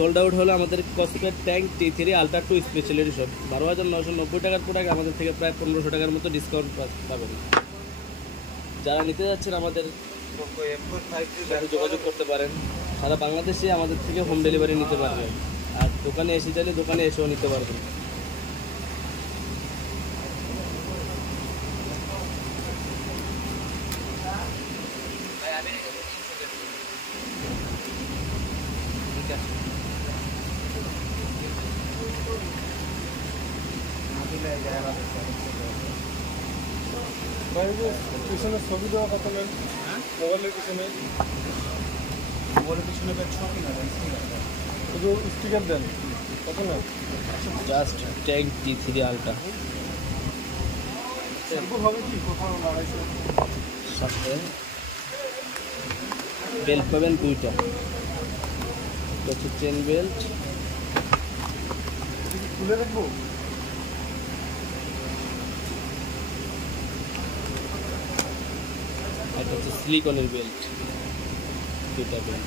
Sold out হলো আমাদের কসপেট tank T3 ultra 2 special edition 12,990 টাকার প্রোডাক্ট আমাদের থেকে প্রায় 1500 টাকার মতো ডিসকাউন্ট পাবেন। যারা নিতে যাচ্ছেন আমাদের সাথে যোগাযোগ করতে পারেন। সারা বাংলাদেশে আমাদের থেকে হোম ডেলিভারি নিতে পারবেন, আর দোকানে এসে চাইলে দোকানে এসেও নিতে পারবেন। পিছনে ছবি দেওয়া কত নেন? মোবাইলের পিছনে শুধু স্টিকার দেন কত নেন? জাস্ট ট্যাঙ্ক T3 আলট্রা হবে কি কোথাও লাগাইছে? সাথে বেল্ট পাবেন দুইটা, এটা হচ্ছে চেন বেল্ট, খুলে রাখবো। এটা হচ্ছে সিলিকনের বেল্ট, দুইটা বেল্ট।